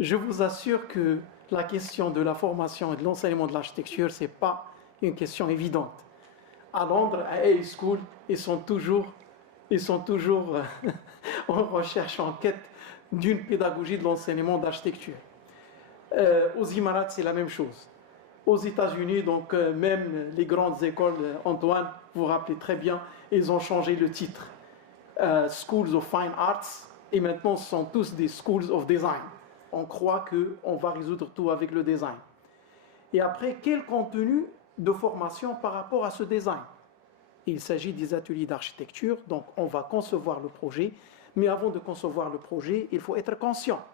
Je vous assure que la question de la formation et de l'enseignement de l'architecture, ce n'est pas une question évidente. À Londres, à A School, ils sont toujours en recherche, en quête d'une pédagogie de l'enseignement d'architecture. Aux Émirats, c'est la même chose. Aux États-Unis, donc même les grandes écoles, Antoine, vous vous rappelez très bien, ils ont changé le titre. Schools of Fine Arts, et maintenant ce sont tous des Schools of Design. On croit qu'on va résoudre tout avec le design. Et après, quel contenu de formation par rapport à ce design? Il s'agit des ateliers d'architecture, donc on va concevoir le projet, mais avant de concevoir le projet, il faut être conscient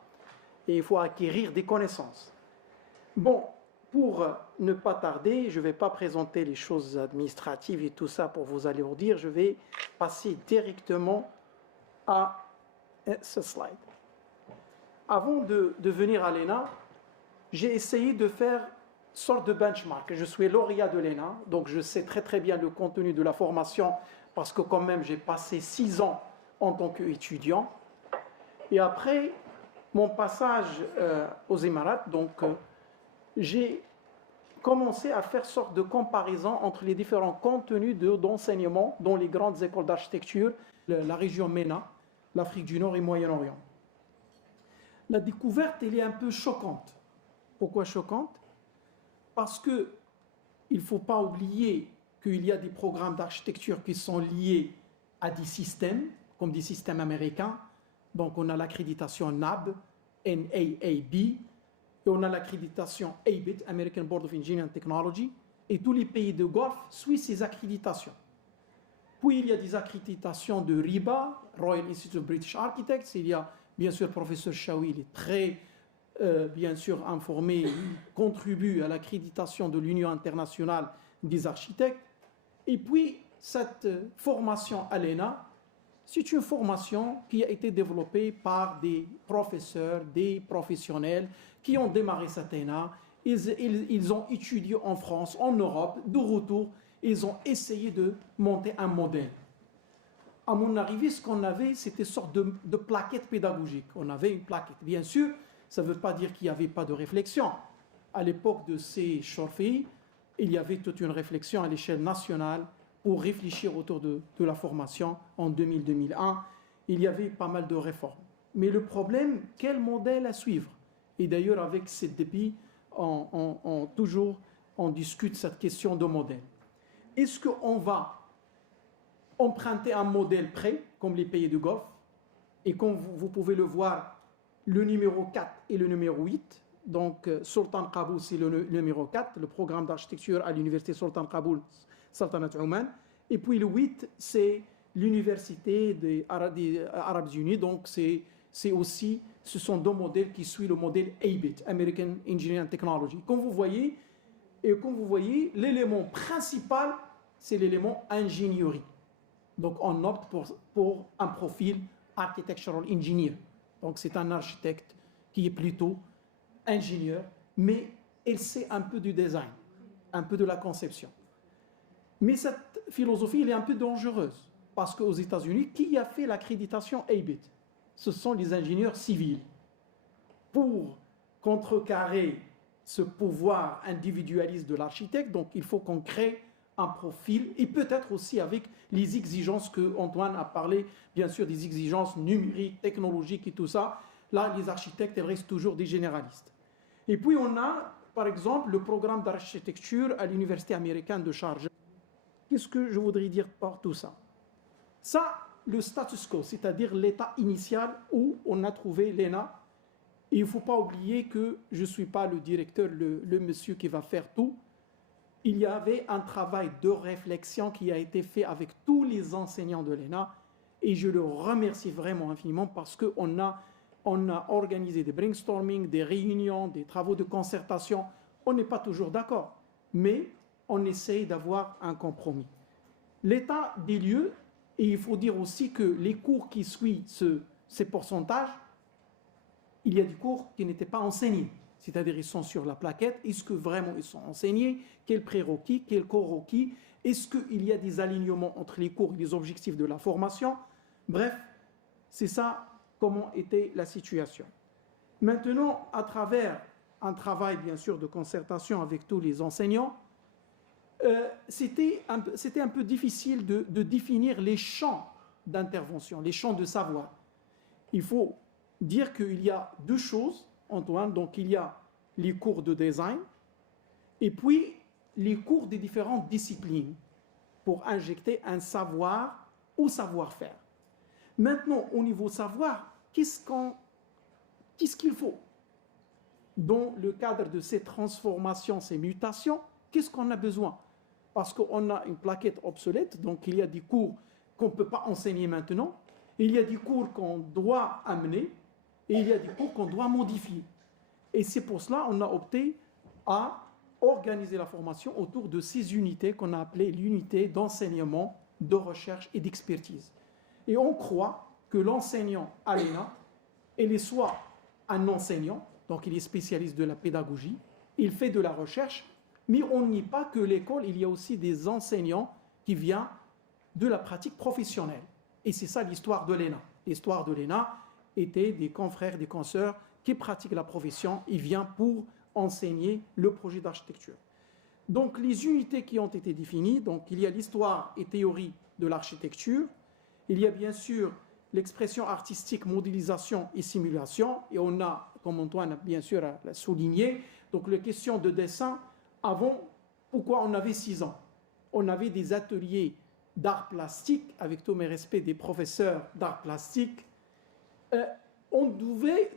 et il faut acquérir des connaissances. Bon, pour ne pas tarder, je ne vais pas présenter les choses administratives et tout ça pour vous alourdir, je vais passer directement à ce slide. Avant de venir à l'ENA, j'ai essayé de faire une sorte de benchmark. Je suis lauréat de l'ENA, donc je sais très très bien le contenu de la formation parce que quand même j'ai passé 6 ans en tant qu'étudiant. Et après mon passage aux Émirats, donc j'ai commencé à faire sorte de comparaison entre les différents contenus d'enseignement dans les grandes écoles d'architecture, la région MENA, l'Afrique du Nord et Moyen-Orient. La découverte, elle est un peu choquante. Pourquoi choquante? Parce qu'il ne faut pas oublier qu'il y a des programmes d'architecture qui sont liés à des systèmes, comme des systèmes américains. Donc on a l'accréditation NAB, NAAB, et on a l'accréditation ABIT, American Board of Engineering and Technology, et tous les pays de Golfe suivent ces accréditations. Puis il y a des accréditations de RIBA, Royal Institute of British Architects, il y a bien sûr le professeur Chaoui, il est très bien sûr informé, il contribue à l'accréditation de l'Union internationale des architectes. Et puis cette formation à l'ENA, c'est une formation qui a été développée par des professeurs, des professionnels qui ont démarré cette ENA. Ils ont étudié en France, en Europe, de retour, ils ont essayé de monter un modèle. À mon arrivée, ce qu'on avait, c'était une sorte de plaquette pédagogique. On avait une plaquette. Bien sûr, ça ne veut pas dire qu'il n'y avait pas de réflexion. À l'époque de ces Chorfi, il y avait toute une réflexion à l'échelle nationale pour réfléchir autour de la formation en 2000-2001. Il y avait pas mal de réformes. Mais le problème, quel modèle à suivre? Et d'ailleurs, avec CDP, on discute cette question de modèle. Est-ce qu'on va emprunter un modèle prêt, comme les pays du Golfe, et comme vous pouvez le voir, le numéro 4 et le numéro 8, donc Sultan Qaboos, c'est le numéro 4, le programme d'architecture à l'université Sultan Qaboos, Sultanat Oman, et puis le 8, c'est l'université des Arabes Unis, donc ce sont deux modèles qui suivent le modèle ABIT, American Engineering and Technology. Comme vous voyez, l'élément principal, c'est l'élément ingénierie. Donc on opte pour un profil architectural engineer. Donc c'est un architecte qui est plutôt ingénieur, mais il sait un peu du design, un peu de la conception. Mais cette philosophie, elle est un peu dangereuse, parce qu'aux États-Unis, qui a fait l'accréditation ABIT? Ce sont les ingénieurs civils. Pour contrecarrer ce pouvoir individualiste de l'architecte, donc il faut qu'on crée un profil, et peut-être aussi avec les exigences que Antoine a parlé, bien sûr des exigences numériques, technologiques et tout ça. Là, les architectes, ils restent toujours des généralistes. Et puis on a, par exemple, le programme d'architecture à l'université américaine de Sharjah. Qu'est-ce que je voudrais dire par tout ça? Ça, le status quo, c'est-à-dire l'état initial où on a trouvé l'ENA. Et il ne faut pas oublier que je ne suis pas le directeur, le monsieur qui va faire tout. Il y avait un travail de réflexion qui a été fait avec tous les enseignants de l'ENA et je le remercie vraiment infiniment parce qu'on a organisé des brainstorming, des réunions, des travaux de concertation. On n'est pas toujours d'accord, mais on essaye d'avoir un compromis. L'état des lieux, et il faut dire aussi que les cours qui suivent ces pourcentages, il y a des cours qui n'étaient pas enseignés. C'est-à-dire ils sont sur la plaquette, est-ce que vraiment ils sont enseignés, quel prérequis, quel co-requis, est-ce qu'il y a des alignements entre les cours et les objectifs de la formation? Bref, c'est ça comment était la situation. Maintenant, à travers un travail, bien sûr, de concertation avec tous les enseignants, c'était un peu difficile de définir les champs d'intervention, les champs de savoir. Il faut dire qu'il y a deux choses, Antoine. Donc, il y a les cours de design et puis les cours des différentes disciplines pour injecter un savoir ou savoir-faire. Maintenant, au niveau savoir, qu'est-ce qu'il faut dans le cadre de ces transformations, ces mutations? Qu'est-ce qu'on a besoin? Parce qu'on a une plaquette obsolète, donc il y a des cours qu'on ne peut pas enseigner maintenant, il y a des cours qu'on doit amener, et il y a des cours qu'on doit modifier. Et c'est pour cela qu'on a opté à organiser la formation autour de ces unités qu'on a appelées l'unité d'enseignement, de recherche et d'expertise. Et on croit que l'enseignant à l'ENA, il est soit un enseignant, donc il est spécialiste de la pédagogie, il fait de la recherche, mais on nie pas que l'école, il y a aussi des enseignants qui viennent de la pratique professionnelle. Et c'est ça l'histoire de l'ENA. L'histoire de l'ENA était des confrères, des consoeurs qui pratiquent la profession et viennent pour enseigner le projet d'architecture. Donc les unités qui ont été définies, donc il y a l'histoire et théorie de l'architecture, il y a bien sûr l'expression artistique, modélisation et simulation, et on a, comme Antoine a bien sûr l'a souligné, donc les questions de dessin. Avant, pourquoi on avait 6 ans? On avait des ateliers d'art plastique, avec tous mes respects des professeurs d'art plastique. On devait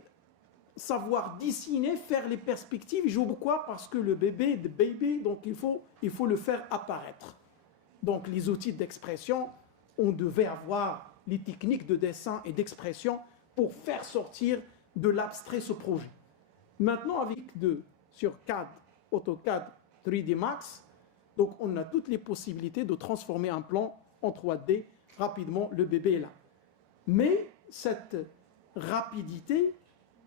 savoir dessiner, faire les perspectives. Je joue pourquoi? Parce que le bébé, donc il faut le faire apparaître. Donc les outils d'expression, on devait avoir les techniques de dessin et d'expression pour faire sortir de l'abstrait ce projet. Maintenant, avec sur CAD, AutoCAD 3D Max, donc on a toutes les possibilités de transformer un plan en 3D rapidement, le bébé est là. Mais cette rapidité,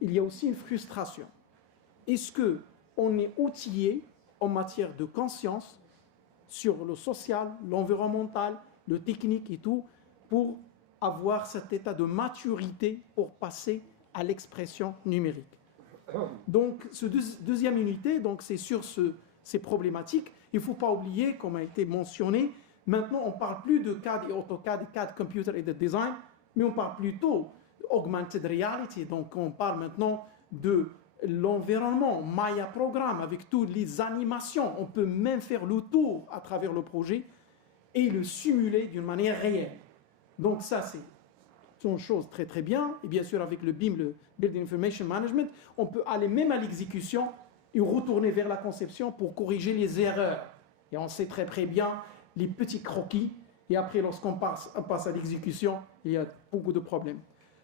il y a aussi une frustration. Est-ce qu'on est outillé en matière de conscience sur le social, l'environnemental, le technique et tout, pour avoir cet état de maturité pour passer à l'expression numérique? Donc, ce deuxième unité, c'est sur ces problématiques. Il ne faut pas oublier, comme a été mentionné, maintenant on ne parle plus de CAD et AutoCAD, CAD Computer et de Design, mais on parle plutôt d'Augmented Reality. Donc, on parle maintenant de l'environnement, Maya Programme, avec toutes les animations. On peut même faire le tour à travers le projet et le simuler d'une manière réelle. Donc, ça, c'est une chose très très bien. Et bien sûr, avec le BIM, le Building Information Management, on peut aller même à l'exécution et retourner vers la conception pour corriger les erreurs. Et on sait très très bien les petits croquis. Et après, lorsqu'on passe à l'exécution, il y a beaucoup de problèmes.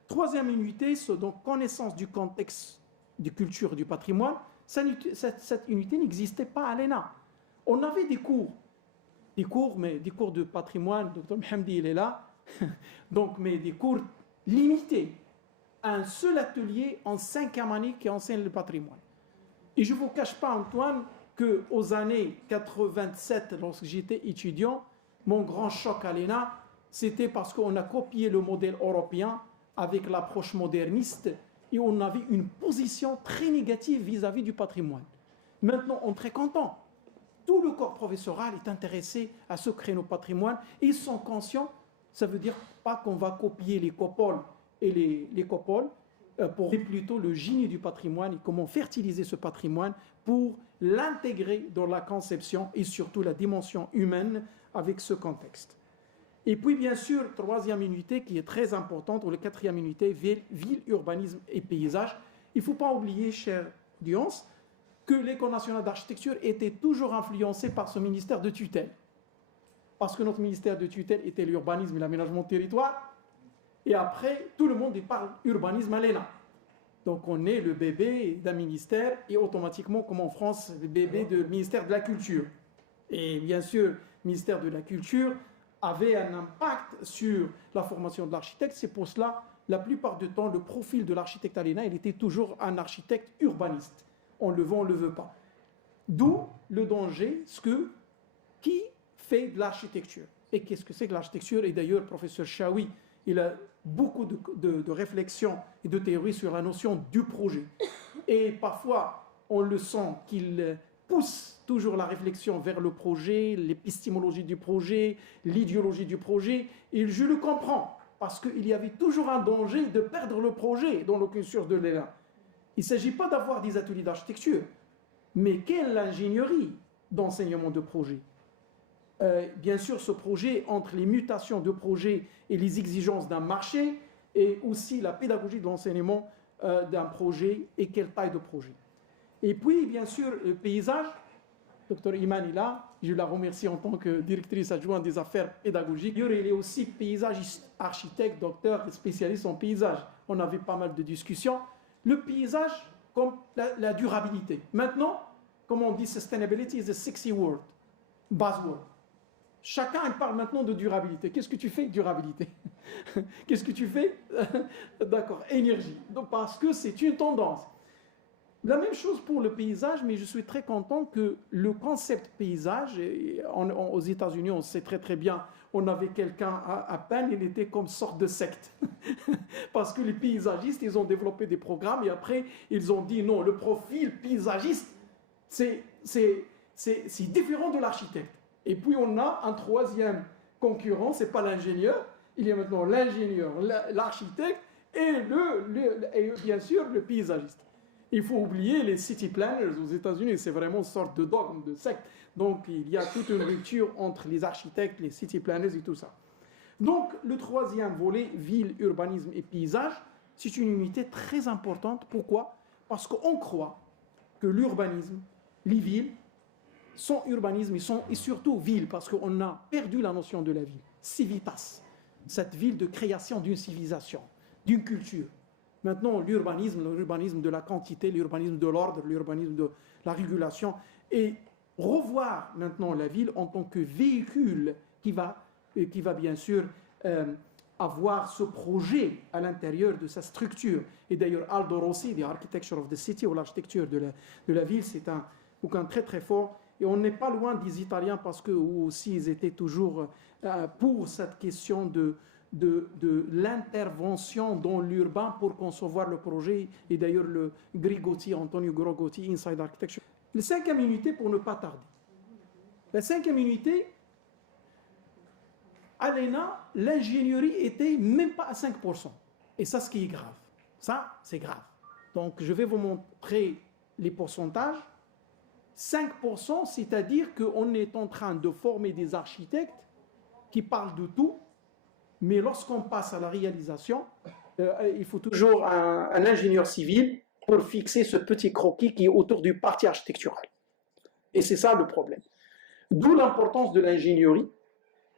Troisième unité, c'est donc connaissance du contexte de culture et du patrimoine. Cette unité n'existait pas à l'ENA. On avait des cours, mais des cours de patrimoine. Dr Mohamdi, il est là. Donc, mais des cours limités. Un seul atelier en 5e année qui enseigne le patrimoine. Et je ne vous cache pas, Antoine, qu'aux années 87, lorsque j'étais étudiant, mon grand choc à l'ENA, c'était parce qu'on a copié le modèle européen avec l'approche moderniste et on avait une position très négative vis-à-vis du patrimoine. Maintenant, on est très content. Tout le corps professoral est intéressé à ce créneau patrimoine et ils sont conscients. Ça ne veut dire pas qu'on va copier les copoles et les copoles, pour plutôt le génie du patrimoine et comment fertiliser ce patrimoine pour l'intégrer dans la conception et surtout la dimension humaine avec ce contexte. Et puis bien sûr, troisième unité qui est très importante, ou la quatrième unité, ville, urbanisme et paysage. Il ne faut pas oublier, chère audience, que l'École nationale d'architecture était toujours influencée par ce ministère de tutelle. Parce que notre ministère de tutelle était l'urbanisme et l'aménagement de territoire. Et après, tout le monde parle urbanisme à l'ENA. Donc on est le bébé d'un ministère et automatiquement, comme en France, le bébé du ministère de la Culture. Et bien sûr, le ministère de la Culture avait un impact sur la formation de l'architecte. C'est pour cela, la plupart du temps, le profil de l'architecte à l'ENA, il était toujours un architecte urbaniste. On le veut, on ne le veut pas. D'où le danger, qui fait de l'architecture. Et qu'est-ce que c'est que l'architecture? Et d'ailleurs, le professeur Chaoui, il a beaucoup de réflexions et de théories sur la notion du projet. Et parfois, on le sent qu'il pousse toujours la réflexion vers le projet, l'épistémologie du projet, l'idéologie du projet. Et je le comprends, parce qu'il y avait toujours un danger de perdre le projet dans le cursus de l'ENA. Il ne s'agit pas d'avoir des ateliers d'architecture, mais quelle ingénierie d'enseignement de projet. Bien sûr, ce projet, entre les mutations de projet et les exigences d'un marché, et aussi la pédagogie de l'enseignement d'un projet et quelle taille de projet. Et puis, bien sûr, le paysage. Dr Iman est là, je la remercie en tant que directrice adjointe des affaires pédagogiques. Il est aussi paysagiste, architecte, docteur, spécialiste en paysage. On avait pas mal de discussions. Le paysage comme la durabilité. Maintenant, comme on dit, sustainability is a sexy word, buzzword. Chacun parle maintenant de durabilité. Qu'est-ce que tu fais, durabilité? Qu'est-ce que tu fais? D'accord, énergie. Donc, parce que c'est une tendance. La même chose pour le paysage, mais je suis très content que le concept paysage, aux États-Unis, on sait très très bien, on avait quelqu'un à peine, il était comme sorte de secte. Parce que les paysagistes, ils ont développé des programmes et après, ils ont dit non, le profil paysagiste, c'est différent de l'architecte. Et puis on a un troisième concurrent, ce n'est pas l'ingénieur, il y a maintenant l'ingénieur, l'architecte et bien sûr le paysagiste. Il faut oublier les city planners aux États-Unis, c'est vraiment une sorte de dogme, de secte. Donc il y a toute une rupture entre les architectes, les city planners et tout ça. Donc le troisième volet, ville, urbanisme et paysage, c'est une unité très importante. Pourquoi? Parce qu'on croit que l'urbanisme, les villes, sont urbanisme et surtout ville, parce qu'on a perdu la notion de la ville. Civitas, cette ville de création d'une civilisation, d'une culture. Maintenant, l'urbanisme de la quantité, l'urbanisme de l'ordre, l'urbanisme de la régulation, et revoir maintenant la ville en tant que véhicule qui va bien sûr avoir ce projet à l'intérieur de sa structure. Et d'ailleurs, Aldo Rossi, The Architecture of the City, ou l'architecture de la ville, c'est un bouquin très très fort. Et on n'est pas loin des Italiens parce que aussi ils étaient toujours pour cette question de l'intervention dans l'urbain pour concevoir le projet. Et d'ailleurs, le Grigotti, Antonio Grigotti, Inside Architecture. La cinquième unité, pour ne pas tarder. La cinquième unité, à l'ENA, l'ingénierie était même pas à 5%. Et ça, ce qui est grave. Ça, c'est grave. Donc, je vais vous montrer les pourcentages. 5%, c'est-à-dire qu'on est en train de former des architectes qui parlent de tout, mais lorsqu'on passe à la réalisation, il faut toujours un ingénieur civil pour fixer ce petit croquis qui est autour du parti architectural. Et c'est ça le problème. D'où l'importance de l'ingénierie.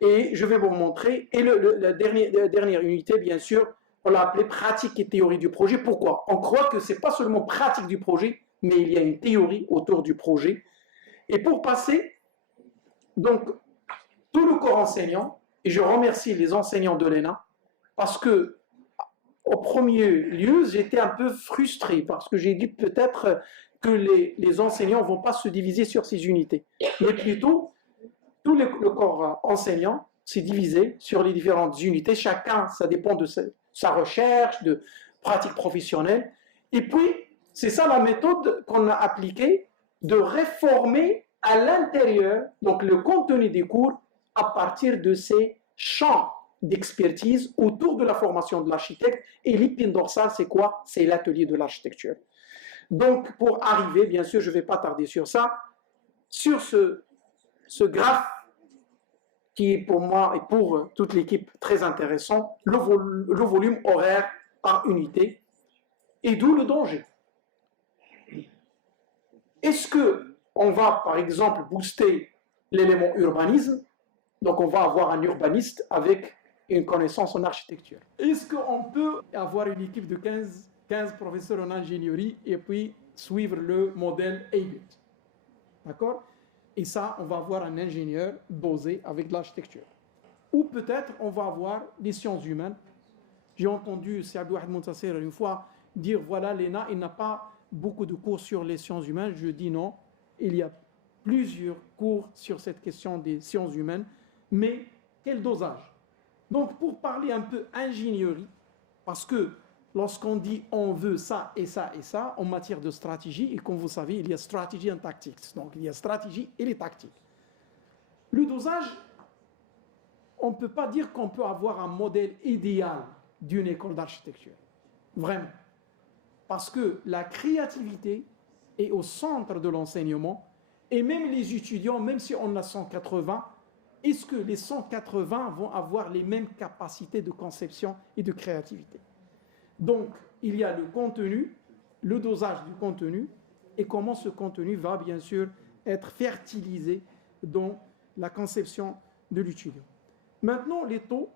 Et je vais vous montrer. Et la dernière unité, bien sûr, on l'a appelée pratique et théorie du projet. Pourquoi? On croit que ce n'est pas seulement pratique du projet, mais il y a une théorie autour du projet. Et pour passer, donc, tout le corps enseignant, et je remercie les enseignants de l'ENA, parce que, au premier lieu, j'étais un peu frustré, parce que j'ai dit peut-être que les enseignants ne vont pas se diviser sur ces unités, mais plutôt, tout le corps enseignant s'est divisé sur les différentes unités. Chacun, ça dépend de sa recherche, de pratique professionnelle. Et puis, c'est ça la méthode qu'on a appliquée, de réformer à l'intérieur, donc le contenu des cours, à partir de ces champs d'expertise autour de la formation de l'architecte. Et l'épine dorsale, c'est quoi? C'est l'atelier de l'architecture. Donc, pour arriver, bien sûr, je ne vais pas tarder sur ça, sur ce graphe qui est pour moi et pour toute l'équipe très intéressant, le volume horaire par unité, et d'où le danger. Est-ce qu'on va, par exemple, booster l'élément urbanisme? Donc, on va avoir un urbaniste avec une connaissance en architecture. Est-ce qu'on peut avoir une équipe de 15 professeurs en ingénierie et puis suivre le modèle Eiget? D'accord? Et ça, on va avoir un ingénieur dosé avec de l'architecture. Ou peut-être on va avoir des sciences humaines. J'ai entendu Abdou Wahid Montasser une fois dire, voilà, l'ENA, il n'a pas beaucoup de cours sur les sciences humaines. Je dis non, il y a plusieurs cours sur cette question des sciences humaines, mais quel dosage? Donc, pour parler un peu ingénierie, Parce que lorsqu'on dit on veut ça et ça et ça, en matière de stratégie, et comme vous savez, il y a stratégie et tactique. Donc il y a stratégie et les tactiques. Le dosage, on ne peut pas dire qu'on peut avoir un modèle idéal d'une école d'architecture. Vraiment. Parce que la créativité est au centre de l'enseignement, et même les étudiants, même si on a 180, est-ce que les 180 vont avoir les mêmes capacités de conception et de créativité? Donc, il y a le contenu, le dosage du contenu, et comment ce contenu va bien sûr être fertilisé dans la conception de l'étudiant. Maintenant, les taux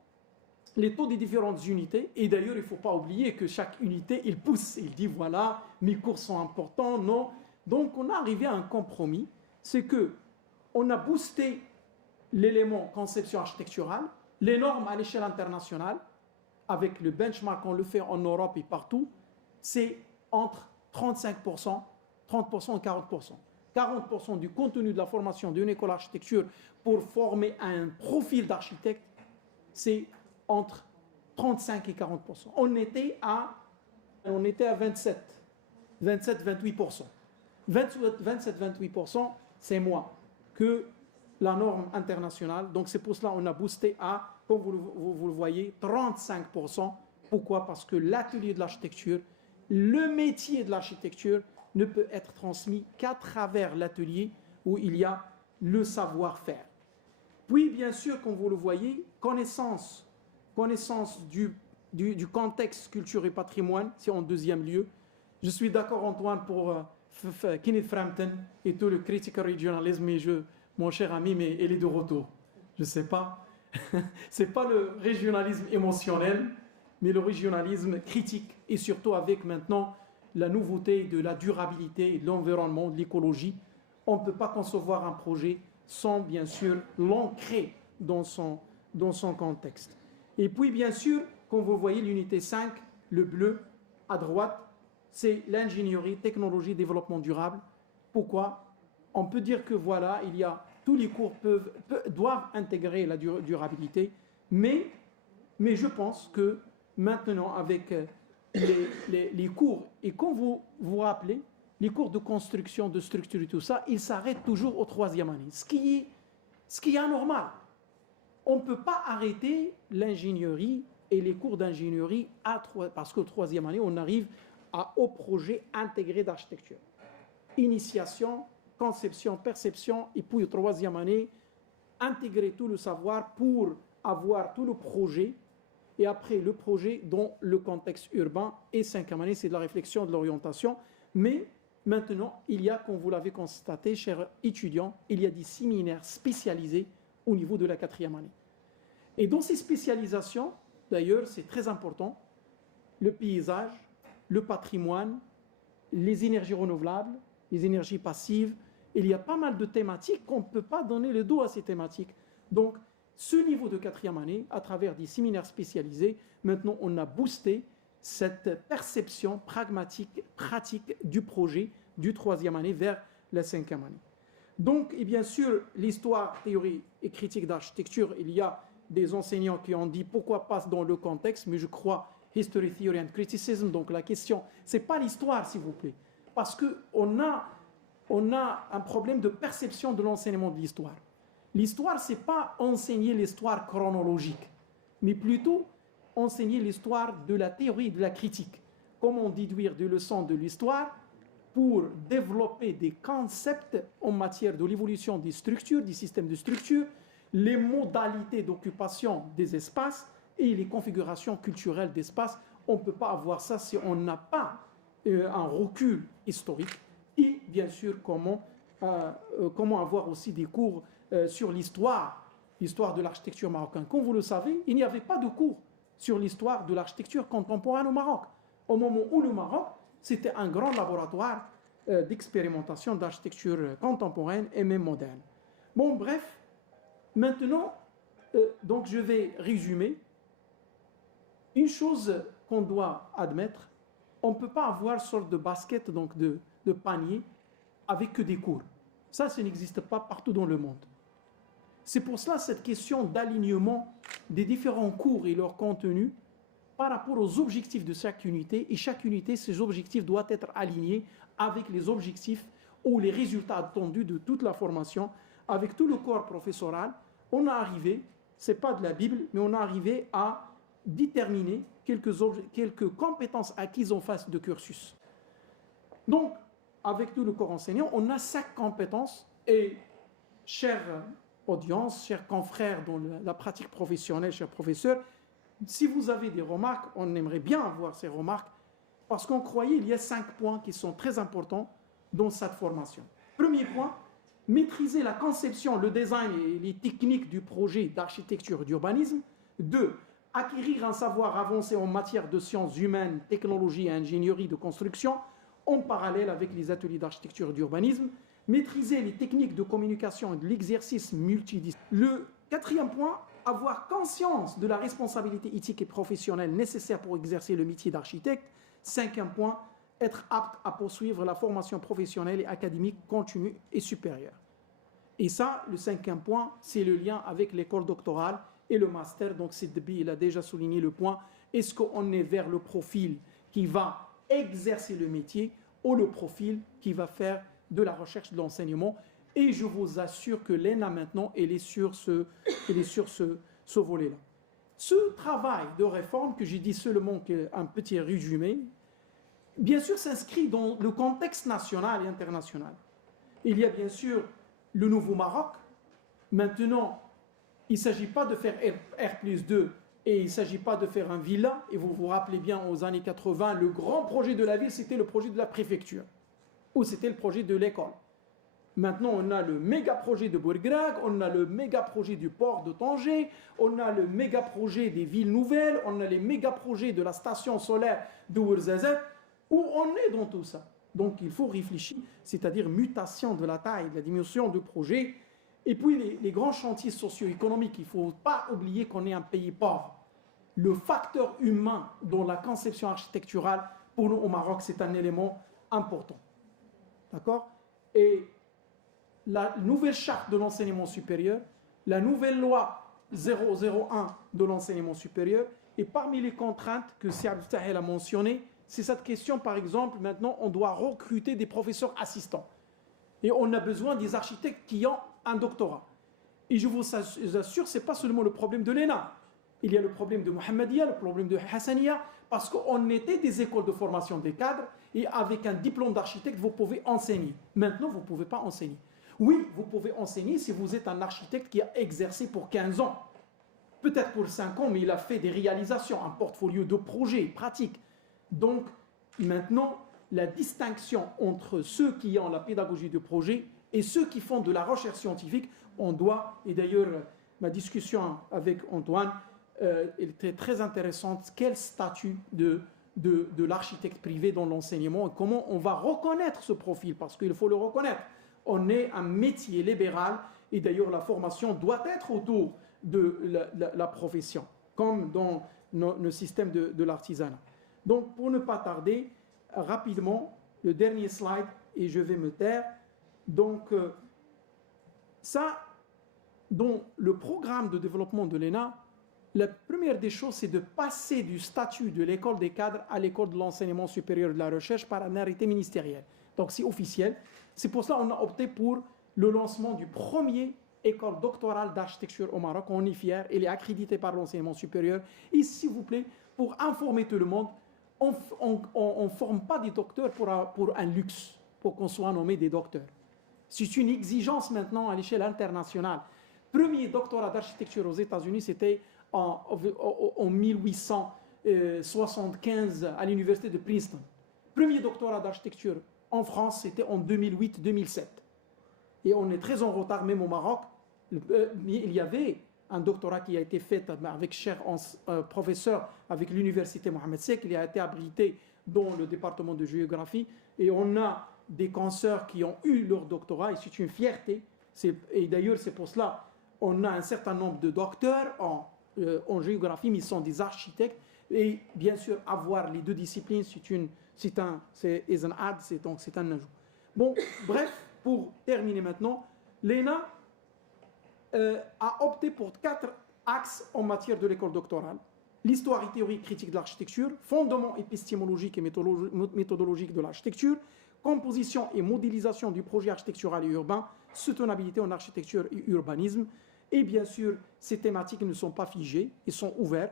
des différentes unités, et d'ailleurs, il ne faut pas oublier que chaque unité, il pousse, il dit voilà, mes cours sont importants, non. Donc, on est arrivé à un compromis, c'est que on a boosté l'élément conception architecturale, les normes à l'échelle internationale, avec le benchmark, on le fait en Europe et partout, c'est entre 35%, 30% et 40%. 40% du contenu de la formation d'une école d'architecture pour former un profil d'architecte, c'est entre 35 et 40%. On était à 27-28%. 27-28%, c'est moins que la norme internationale. Donc c'est pour cela qu'on a boosté à, comme vous le voyez, 35%. Pourquoi? Parce que l'atelier de l'architecture, le métier de l'architecture ne peut être transmis qu'à travers l'atelier où il y a le savoir-faire. Puis, bien sûr, comme vous le voyez, connaissance du contexte culture et patrimoine, c'est en deuxième lieu. Je suis d'accord, Antoine, pour Kenneth Frampton et tout le critical regionalisme, mais mon cher ami, mais il est de retour. Je ne sais pas. Ce n'est pas le régionalisme émotionnel, mais le régionalisme critique, et surtout avec maintenant la nouveauté de la durabilité, de l'environnement, de l'écologie. On ne peut pas concevoir un projet sans, bien sûr, l'ancrer dans son contexte. Et puis, bien sûr, comme vous voyez, l'unité 5, le bleu, à droite, c'est l'ingénierie, technologie, développement durable. Pourquoi? On peut dire que voilà, tous les cours doivent intégrer la durabilité, mais je pense que maintenant, avec les cours, et quand vous vous rappelez, les cours de construction, de structure et tout ça, ils s'arrêtent toujours au troisième année, ce qui est anormal. On ne peut pas arrêter l'ingénierie et les cours d'ingénierie parce qu'au troisième année, on arrive au projet intégré d'architecture. Initiation, conception, perception, et puis au troisième année, intégrer tout le savoir pour avoir tout le projet, et après le projet dans le contexte urbain, et cinquième année, c'est de la réflexion, de l'orientation. Mais maintenant, il y a, comme vous l'avez constaté, chers étudiants, il y a des séminaires spécialisés au niveau de la quatrième année. Et dans ces spécialisations, d'ailleurs, c'est très important, le paysage, le patrimoine, les énergies renouvelables, les énergies passives, il y a pas mal de thématiques qu'on ne peut pas donner le dos à ces thématiques. Donc, ce niveau de quatrième année, à travers des séminaires spécialisés, maintenant on a boosté cette perception pragmatique, pratique du projet du troisième année vers la cinquième année. Donc, et bien sûr, l'histoire, théorie et critique d'architecture, il y a des enseignants qui ont dit pourquoi pas dans le contexte, mais je crois History, Theory and Criticism, donc la question, ce n'est pas l'histoire, s'il vous plaît, parce qu'on a un problème de perception de l'enseignement de l'histoire. L'histoire, ce n'est pas enseigner l'histoire chronologique, mais plutôt enseigner l'histoire de la théorie et de la critique. Comment déduire des leçons de l'histoire pour développer des concepts en matière de l'évolution des structures, des systèmes de structures, les modalités d'occupation des espaces et les configurations culturelles d'espace. On ne peut pas avoir ça si on n'a pas un recul historique. Et bien sûr, comment avoir aussi des cours sur l'histoire de l'architecture marocaine. Comme vous le savez, il n'y avait pas de cours sur l'histoire de l'architecture contemporaine au Maroc. Au moment où le Maroc, c'était un grand laboratoire d'expérimentation d'architecture contemporaine et même moderne. Bon, bref, maintenant, donc je vais résumer. Une chose qu'on doit admettre, on ne peut pas avoir une sorte de basket, donc de panier, avec que des cours. Ça n'existe pas partout dans le monde. C'est pour cela cette question d'alignement des différents cours et leur contenu par rapport aux objectifs de chaque unité, et chaque unité, ses objectifs doivent être alignés avec les objectifs ou les résultats attendus de toute la formation, avec tout le corps professoral. On a arrivé, ce n'est pas de la Bible, mais on a arrivé à déterminer quelques compétences acquises en face de cursus. Donc, avec tout le corps enseignant, on a 5 compétences, et chère audience, chers confrères dans la pratique professionnelle, chers professeurs, si vous avez des remarques, on aimerait bien avoir ces remarques, parce qu'on croyait qu'il y a 5 points qui sont très importants dans cette formation. Premier point, maîtriser la conception, le design et les techniques du projet d'architecture et d'urbanisme. 2. Acquérir un savoir avancé en matière de sciences humaines, technologie et ingénierie de construction, en parallèle avec les ateliers d'architecture et d'urbanisme. Maîtriser les techniques de communication et de l'exercice multidisciplinaire. Le 4e point, avoir conscience de la responsabilité éthique et professionnelle nécessaire pour exercer le métier d'architecte. 5e point, être apte à poursuivre la formation professionnelle et académique continue et supérieure. Et ça, le 5e point, c'est le lien avec l'école doctorale et le master. Donc, Sidbi, il a déjà souligné le point. Est-ce qu'on est vers le profil qui va exercer le métier ou le profil qui va faire de la recherche de l'enseignement? Et je vous assure que l'ENA maintenant, elle est sur ce volet-là. Ce travail de réforme, que j'ai dit seulement un petit résumé, bien sûr s'inscrit dans le contexte national et international. Il y a bien sûr le Nouveau Maroc. Maintenant, il ne s'agit pas de faire R+2 et il ne s'agit pas de faire un villa. Et vous vous rappelez bien, aux années 80, le grand projet de la ville, c'était le projet de la préfecture, ou c'était le projet de l'école. Maintenant, on a le méga projet de Bourgrag, on a le méga projet du port de Tanger, on a le méga projet des villes nouvelles, on a les méga projets de la station solaire de Ouarzazate. Où on est dans tout ça? Donc, il faut réfléchir, c'est-à-dire mutation de la taille, de la dimension du projet. Et puis, les grands chantiers socio-économiques, il ne faut pas oublier qu'on est un pays pauvre. Le facteur humain dans la conception architecturale, pour nous au Maroc, c'est un élément important. D'accord? Et la nouvelle charte de l'enseignement supérieur, la nouvelle loi 001 de l'enseignement supérieur, et parmi les contraintes que Sir Abdel a mentionnées, c'est cette question, par exemple, maintenant, on doit recruter des professeurs assistants. Et on a besoin des architectes qui ont un doctorat. Et je vous assure, ce n'est pas seulement le problème de l'ENA. Il y a le problème de Mohammedia, le problème de Hassania, parce qu'on était des écoles de formation des cadres, et avec un diplôme d'architecte, vous pouvez enseigner. Maintenant, vous ne pouvez pas enseigner. Oui, vous pouvez enseigner si vous êtes un architecte qui a exercé pour 15 ans. Peut-être pour 5 ans, mais il a fait des réalisations, un portfolio de projets pratiques. Donc, maintenant, la distinction entre ceux qui ont la pédagogie de projet et ceux qui font de la recherche scientifique, on doit, et d'ailleurs, ma discussion avec Antoine, elle était très intéressante, quel statut de l'architecte privé dans l'enseignement et comment on va reconnaître ce profil, parce qu'il faut le reconnaître. On est un métier libéral et d'ailleurs la formation doit être autour de la profession, comme dans le système de l'artisanat. Donc, pour ne pas tarder, rapidement, le dernier slide, et je vais me taire. Donc, ça, dans le programme de développement de l'ENA, la première des choses, c'est de passer du statut de l'école des cadres à l'école de l'enseignement supérieur et de la recherche par un arrêté ministériel. Donc, c'est officiel. C'est pour ça qu'on a opté pour le lancement du premier école doctorale d'architecture au Maroc. On est fiers, elle est accréditée par l'enseignement supérieur. Et s'il vous plaît, pour informer tout le monde, on ne forme pas des docteurs pour un luxe, pour qu'on soit nommé des docteurs. C'est une exigence maintenant à l'échelle internationale. Premier doctorat d'architecture aux États-Unis, c'était en 1875 à l'université de Princeton. Premier doctorat d'architecture en France, c'était en 2008-2007. Et on est très en retard, même au Maroc. Il y avait un doctorat qui a été fait avec cher professeur avec l'université Mohamed VI. Il a été abrité dans le département de géographie. Et on a des consoeurs qui ont eu leur doctorat et c'est une fierté. Et d'ailleurs, c'est pour cela on a un certain nombre de docteurs en géographie, mais ils sont des architectes. Et bien sûr, avoir les deux disciplines, c'est un add, c'est un ajout. Bon, bref, pour terminer maintenant, l'ENA a opté pour 4 axes en matière de l'école doctorale. l'histoire et théorie critique de l'architecture, fondements épistémologiques et méthodologiques de l'architecture, composition et modélisation du projet architectural et urbain, soutenabilité en architecture et urbanisme. Et bien sûr, ces thématiques ne sont pas figées, ils sont ouverts.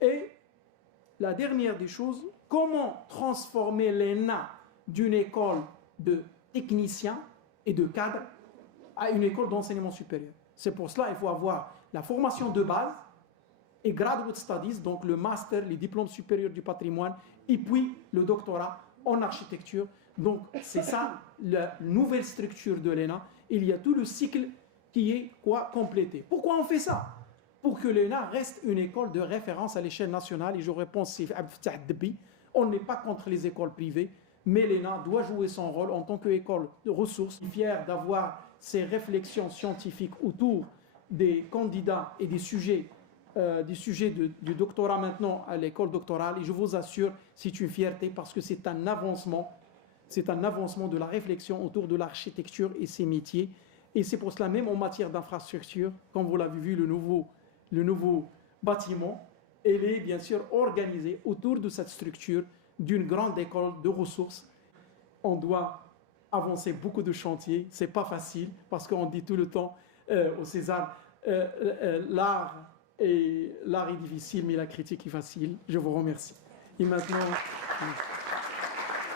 Et la dernière des choses, comment transformer l'ENA d'une école de techniciens et de cadres à une école d'enseignement supérieur. C'est pour cela qu'il faut avoir la formation de base et graduate studies, donc le master, les diplômes supérieurs du patrimoine, et puis le doctorat en architecture. Donc c'est ça la nouvelle structure de l'ENA. Il y a tout le cycle qui est complété. Pourquoi on fait ça? Pour que l'ENA reste une école de référence à l'échelle nationale. Et je réponds, c'est Abdel Fattah Debbi. On n'est pas contre les écoles privées, mais l'ENA doit jouer son rôle en tant qu'école de ressources. Je suis fier d'avoir ces réflexions scientifiques autour des candidats et des sujets du doctorat maintenant à l'école doctorale. Et je vous assure, c'est une fierté parce que c'est un avancement de la réflexion autour de l'architecture et ses métiers. Et c'est pour cela, même en matière d'infrastructure, comme vous l'avez vu, le nouveau bâtiment, elle est bien sûr organisée autour de cette structure d'une grande école de ressources. On doit avancer beaucoup de chantiers, c'est pas facile, parce qu'on dit tout le temps au César, l'art est difficile, mais la critique est facile. Je vous remercie. Et maintenant...